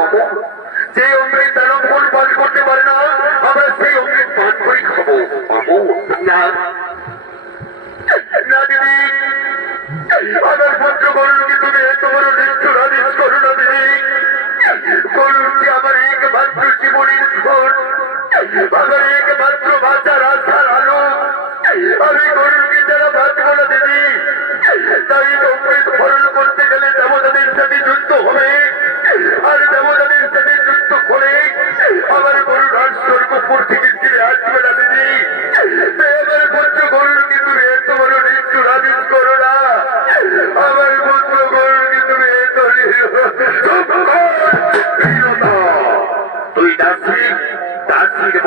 হব যে অমৃত দানব মন পাশ করতে পারে না।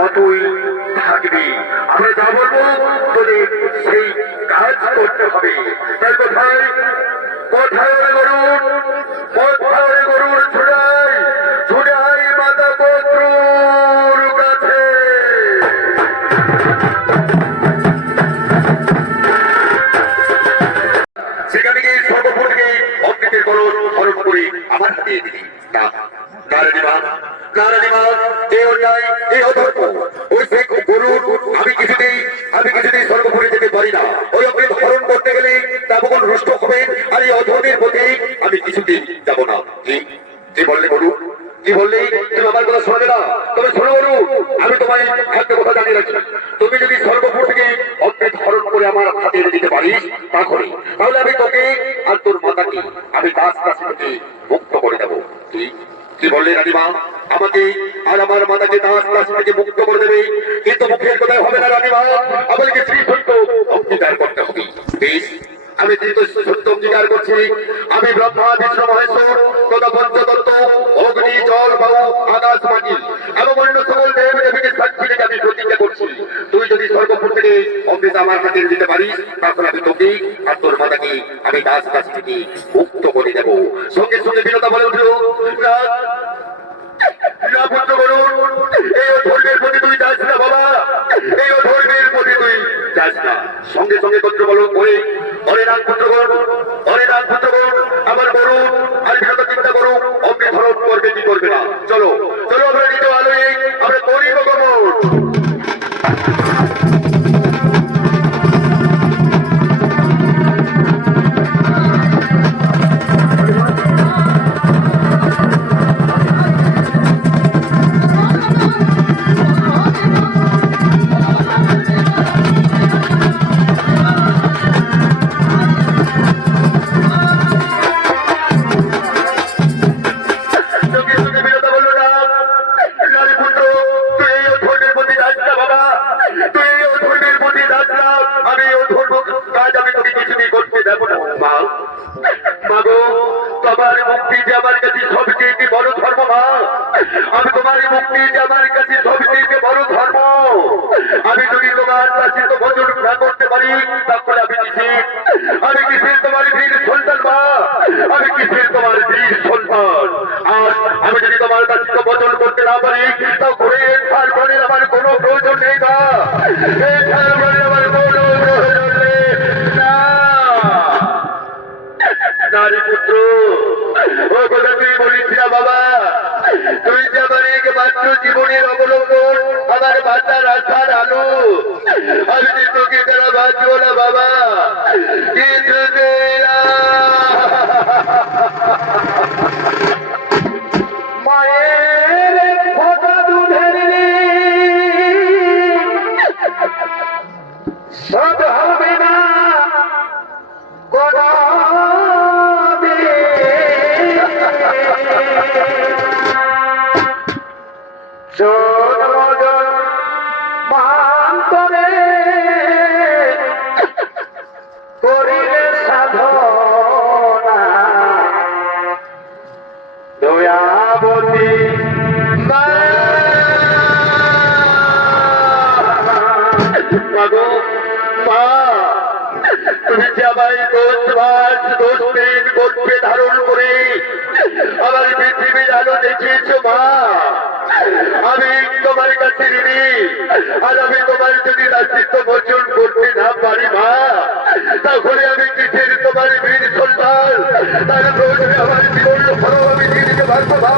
মতোই থাকবি। আমরা যা বলব তোদের সেই কাজ করতে হবে। তাই কোথায় কোথায় গরু কোথায় ওরে তুমি যদি থেকে অমৃত হরণ করে আমার হাতে এনে দিতে পারিস, তা তাহলে আমি তোকে আর তোর মাতাকে আমি কাছ থেকে মুক্ত করে দেবো। কি কি বললে রানীমা? আমাকে আর আমার মাতাকে দাস দাস থেকে মুক্ত করে দেবে? কিন্তু মুখের কথায় হবে না রানীমা। আমাদেরকে শ্রী সত্য অঙ্গীকার করতে হবে। বেশ, আমি দৃঢ় সত্য অঙ্গীকার করছি। আমি ব্রহ্মা, বিষ্ণু, মহেশ্বর তথা পঞ্চতত্ত্ব অগ্নি, জল বায়ু আকাশ, মাটি এবং অন্য সকল দেব দেবীকে সাক্ষী রেখে আমি প্রতিজ্ঞা করছি তুই যদি সর্বপুর থেকে অমৃত আমার হাতে দিতে পারিস তাহলে আমি তোকে আর তোর মাতাকে আমি দাস কাছ থেকে মুক্ত করে দেব। সঙ্গে সঙ্গে বিনতা বলে উঠল "না, না করুন এই ধর্মের প্রতি তুই যাস না বাবা। এই ধর্মের প্রতি তুই যাস না। সঙ্গে সঙ্গে পুত্র বলো ওরে অরে নাম পুত্র কর অরে নাম পুত্র কর আমার বড় আর বিগত চিন্তা করো অগ্নি ধরন করবে কি করবে না। চলো কোনো প্রয়োজন নেই না এই ছাড় আমার কোনো প্রয়োজন নেই না নারী পুত্র ও কথা তুই বলিস না বাবা তুই একমাত্র জীবনের অবলম্বন, আমার বাচ্চার আশার আলো আমি যে তোকে তারা বাঁচব না, বাবা কিছুতেই না। তার প্রয়োজনে আমার জীবন আমি দিয়ে দিতে পারব মা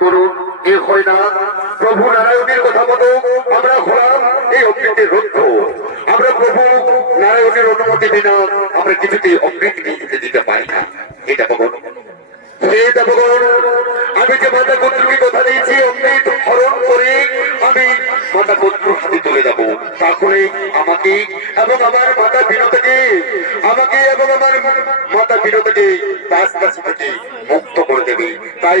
না এ হয় না। প্রভু নারায়ণের কথা মতো আমরা হলাম এই অমৃতের রুদ্ধ আমরা প্রভু নারায়ণের অনুমতি বিনা আমরা কিছুতেই অমৃত নিয়ে দিতে পারি না। এটা ভগবান আমি যে মাতা কর্তৃকে কথা দিয়েছি, অমৃত হরণ করে আমি মাতা কর্তৃ হাতে তুলে দেবো। তাহলে আমাকে এবং আমার মাতা বিনতাকে আমাকে এবং আমার মাতা বিনতাকে দাস দাসী থেকে মুক্ত করে দেবে তাই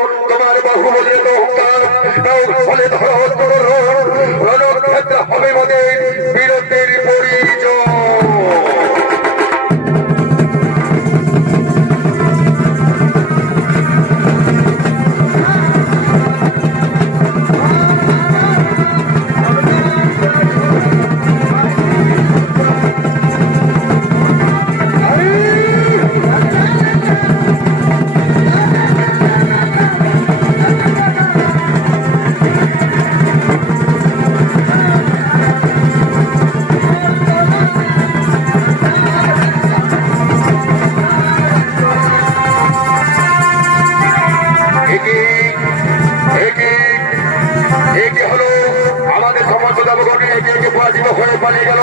পালিয়ে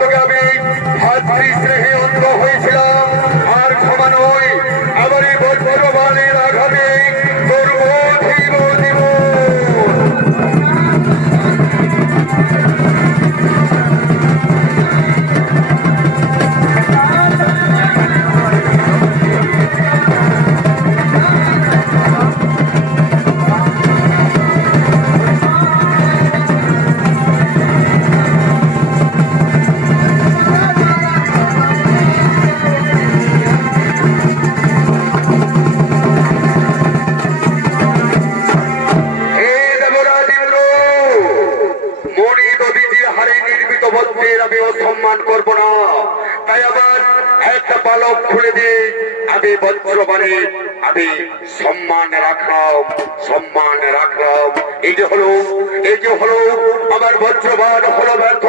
থেকে আমি ভাতৃ স্নেহে অন্ধ হয়েছিলাম আর ক্ষমা নয় আবার এই বজ্রবাণীর আঘাতে বস্ত্রের আমি অসম্মান করব না। তাই আবার একটা পালক খুলে দিয়ে আমি বজ্রবাণে আমি সম্মান রাখলাম সম্মান রাখলাম। এই যে হলো, এই যে হলো, আমার বজ্রবান হলো ব্যর্থ।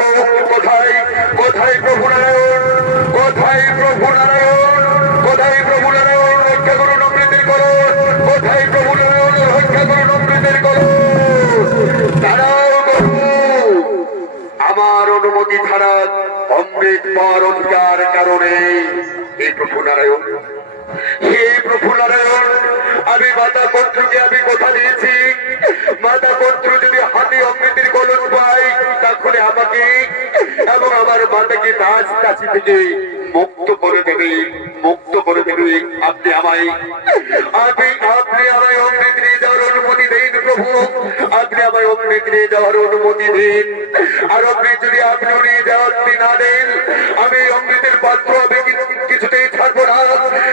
কোথায় কোথায় প্রভু নারায়ণ? কোথায় প্রভু নারায়ণ কোথায় প্রভু নারায়ণ রক্ষা করুন অমৃতের করো কোথায় প্রভু নারায়ণ রক্ষা করুন অমৃতের করো দাঁড়াও প্রভু আমার অনুমতি ছাড়া অমৃত পাওয়ার অধিকার কারণে এই প্রভু নারায়ণ, হে প্রভু নারায়ণ, আমি মাতা কর্তৃকে আমি কথা দিয়েছি। মাতা কর্তৃ যদি হাতে অমৃতের কলস পাই তাহলে আমাকে এবং আমার মাতাকে দাস দাসী থেকে মুক্ত করে দেবে, মুক্ত করে দেবে। আপনি আমায়, আপনি নিয়ে যাওয়ার অনুমতি দিন। আর অমৃত যদি আপনি নিয়ে যাওয়ার না দেন, আমি অমৃতের পাত্র কি- কিছুতেই ছাড়বো না।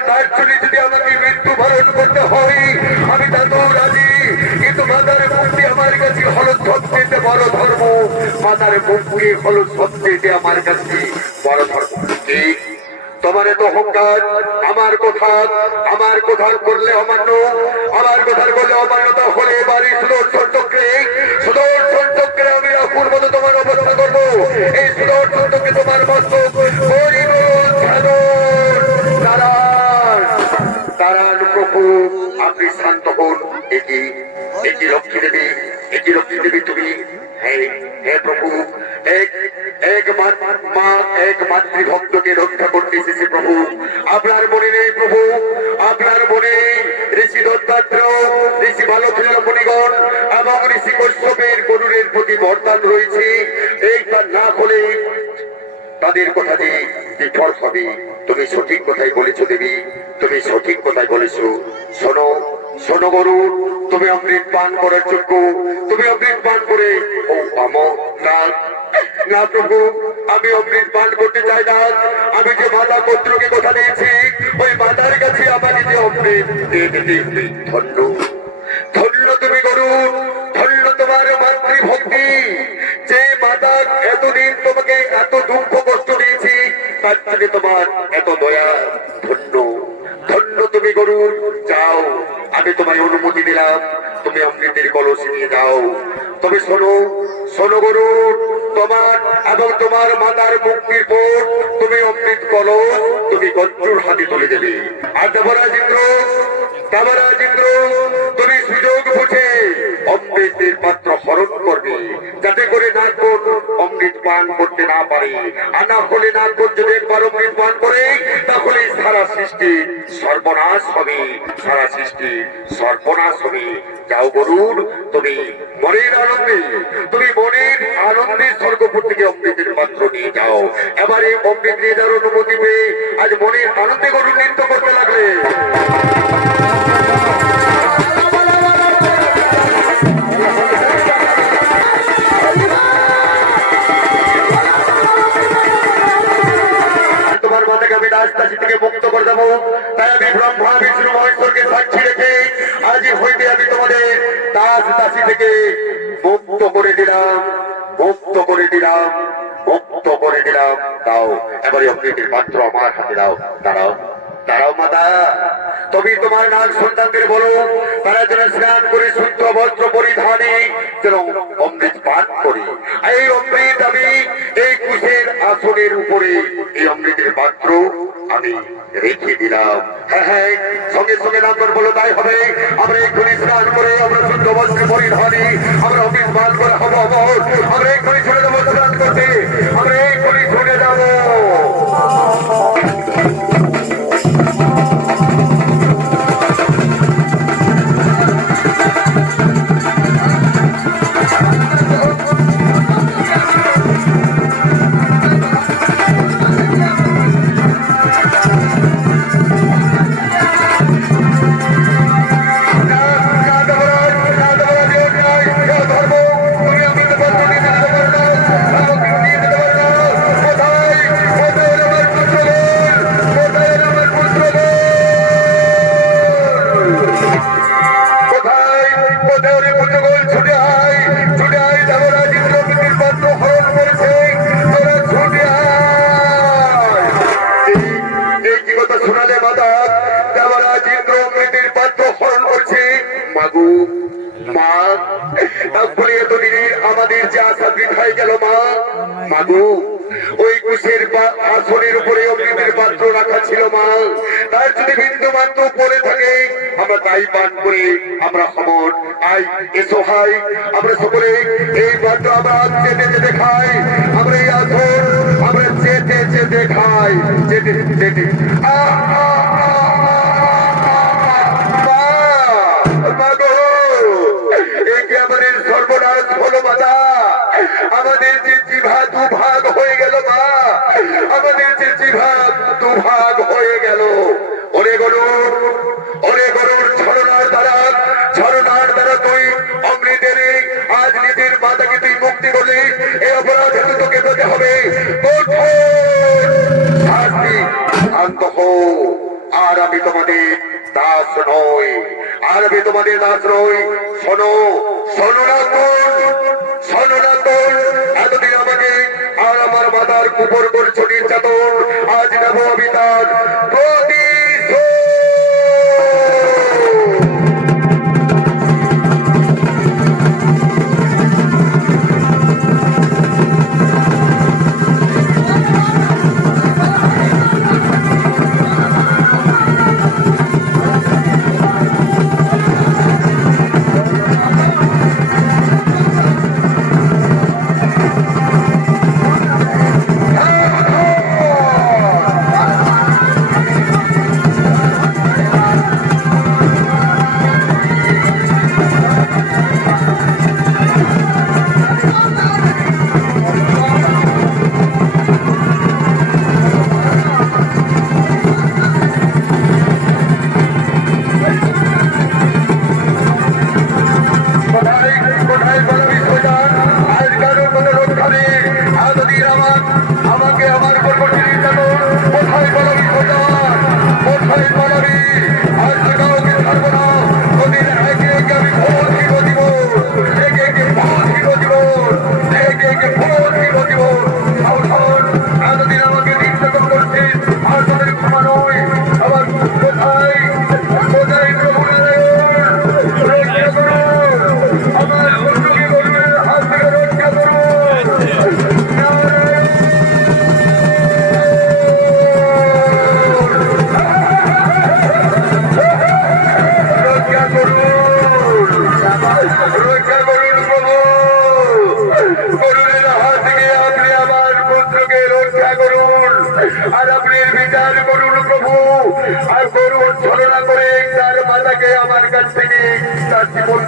তার জন্য যদি আমাকে মৃত্যু বরণ করতে হয়, আমি তাতেও রাজি। কিন্তু মাতার মুক্তি আমার কাছে বড় ধর্ম। মাতার মুক্তি আমার কাছে বড় ধর্ম। তোমার এত আমার কথা, আমার করলে অমান্য, আমার কথা করলে অমান্যতা হলে বাড়ি সুদর্শন আপনি শান্ত হন। এটি এটি লক্ষ্মী দেবী এটি লক্ষ্মী দেবী তুমি। হে প্রভু, এক এক মা- এক মাতৃভক্তকে রক্ষা করতে এসেছে প্রভু। আপনার মনে নেই প্রভু, আপনার মনে ঋষি দত্তাত্র, ঋষি বালকীয় মণিগণ এবং ঋষি কশ্যপের গরুরের প্রতি বরদান রয়েছে। তাদের কথা যে বিফল হবে। তুমি সঠিক কথাই বলেছ দেবী, তুমি সঠিক কথাই বলেছ। শোনো শোনো গরু তুমি অমৃত পান করার যোগ্য। তুমি অমৃত পান করে, ও আম না প্রভু, আমি অমৃত পান করতে চাই না। আমি যে মাতা কর্তৃকে কথা দিয়েছি, ওই মাতার কাছে আমাকে যে অমৃত দিয়ে ধন্য ধন্য তুমি গরু ধন্য তোমার মাতৃভক্তি। যে মাতা এতদিন তোমাকে এত দুঃখ কষ্ট তাকে তোমার এত দয়া, ধন্য। ধন্য তুমি গরু যাও, আমি তোমায় অনুমতি দিলাম। তুমি অমৃতের কলসি নিয়ে যাও। তবে শোনো শোনো গরু তোমার এবং তোমার মাতার মুক্তির পর তুমি অমৃত কলস, তুমি গঞ্জুর হাতে তুলে দেবে। আর দেবরাজ দেবরাজ তুমি না পারে। আর না হলে না যদি একবার অমৃত পান করে তাহলে সারা সৃষ্টি সর্বনাশ হবে। সারা সৃষ্টি সর্বনাশ হবে। যাও গরুর তুমি মনের আনন্দে, তুমি মনের আনন্দে স্বর্গপুর থেকে অমৃতের পাত্র নিয়ে যাও। এবারে অমৃত নিয়ে যাওয়ার অনুমতি পেয়ে আজ মনের আনন্দে গরু নৃত্য করতে লাগলে। তোমার মাতাকে আমি রাজদাসী থেকে মুক্ত করে দেবো। তাই আমি ব্রহ্মা বিষ্ণু মহেশ্বরকে সাক্ষী রেখে আজ হইতে আমি তোমাদের দাস দাসী থেকে মুক্ত করে দিলাম, মুক্ত করে দিলাম, মুক্ত করে দিলাম। দাও, এবারে অগ্নিটির পাত্র আমার হাতে দাও। দাঁড়াও। দাঁড়াও মাতা। তবে তোমার নাগ সন্তানদের বলো। তারা যেন স্নান করে শুদ্ধ বস্ত্র পরিধানে যেন অমৃত পান করে। এই অমৃত আমি এই কুশের আসনের উপরে, এই অমৃতের পাত্র আমি রেখে দিলাম। হ্যাঁ হ্যাঁ সঙ্গে সঙ্গে নাম্বার বলো, তাই হবে। আমরা এক্ষুনি স্নান করে, আমরা শুদ্ধ বস্ত্র পরিধানে আমরা অমৃত পান করে হব আমরা এক্ষুনি চলে যাব স্নান করতে। আমরা এক্ষুনি মাগু ওই কুশের পা- আসনের উপরে অমৃতের পাত্র রাখা ছিল মা তার যদি বিন্দু মাত্র পড়ে থাকে আমরা তাই পান করে আমরা খবর আই এসো হাই। আমরা সকলে এই পাত্র আমরা চেটে চেটে খাই। আমরা এই আসন আমরা চেটে চেটে খাই। চেটে চেটে। আ আ, আ, আ, আ, আর আমি তোমাদের দাস নই। আর আমি তোমাদের দাস নই। শোনো শোনো না কোন, শোনো না কোন। এতদিন আমাকে আর আমার মাতার কুপর করছ নির্যাতন। আজ নেব আমি তার প্রতিশোধ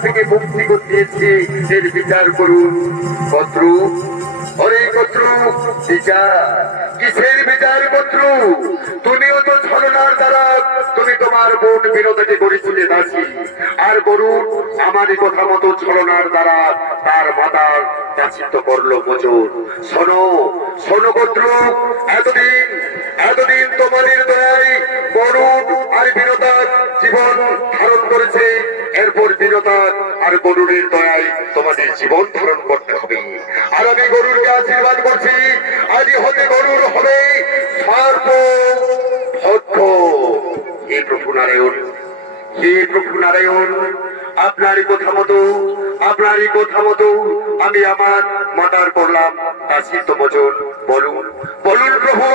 থেকে মুক্তি করতেছি এর বিচার করুন। কত্রু হরে কত্রু বিচার। কিসের বিচার কত্রু তুমিও তো ছলনার দ্বারা, তুমি তোমার বোন বিনোদকে গড়েছিলে দাসী। আর গরুর আমারই কথা মতো ছলনার দ্বারা তার মাতার দাসিত্ব করল মজুর। শোনো শোনো কত্রু এতদিন এতদিন তোমাদের দয়ায় গরুর আর বিনোদা জীবন ধারণ করেছে। এরপর আর গরুরের দয়ায় তোমাদের জীবন ধারণ করতে হবে। আর আমি গরুরকে আশীর্বাদ করছি আজই হতে গরুর হবে আপনারই কথা মতো আমি আমার মাতার করলাম দাসিত্ব মোচন বলুন বলুন প্রভু,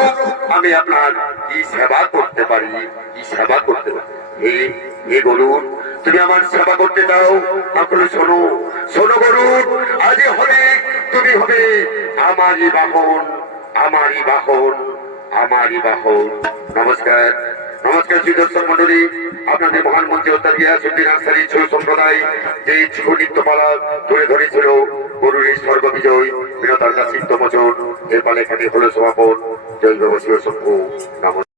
আমি আপনার কি সেবা করতে পারি, কি সেবা করতে পারি? হে হে গরুর তুমি আমার সেবা করতে দাও তাহলে শোনো শোনো গরুর আজ হলে তুমি হবে আমারই বাহন আমারই বাহন আমারই বাহন। নমস্কার নমস্কার শ্রী দর্শক মন্ডলী আপনাদের মহান মন্ত্রী অত্যাধিয়া ছোট সম্প্রদায় যে ছোট নৃত্যমালা তুলে ধরেছিল গরুর এই বিজয় বিনতার কাছে মোচন এর পালে এখানে হলো সমাপন। জয় শিব শম্ভু নমস্কার।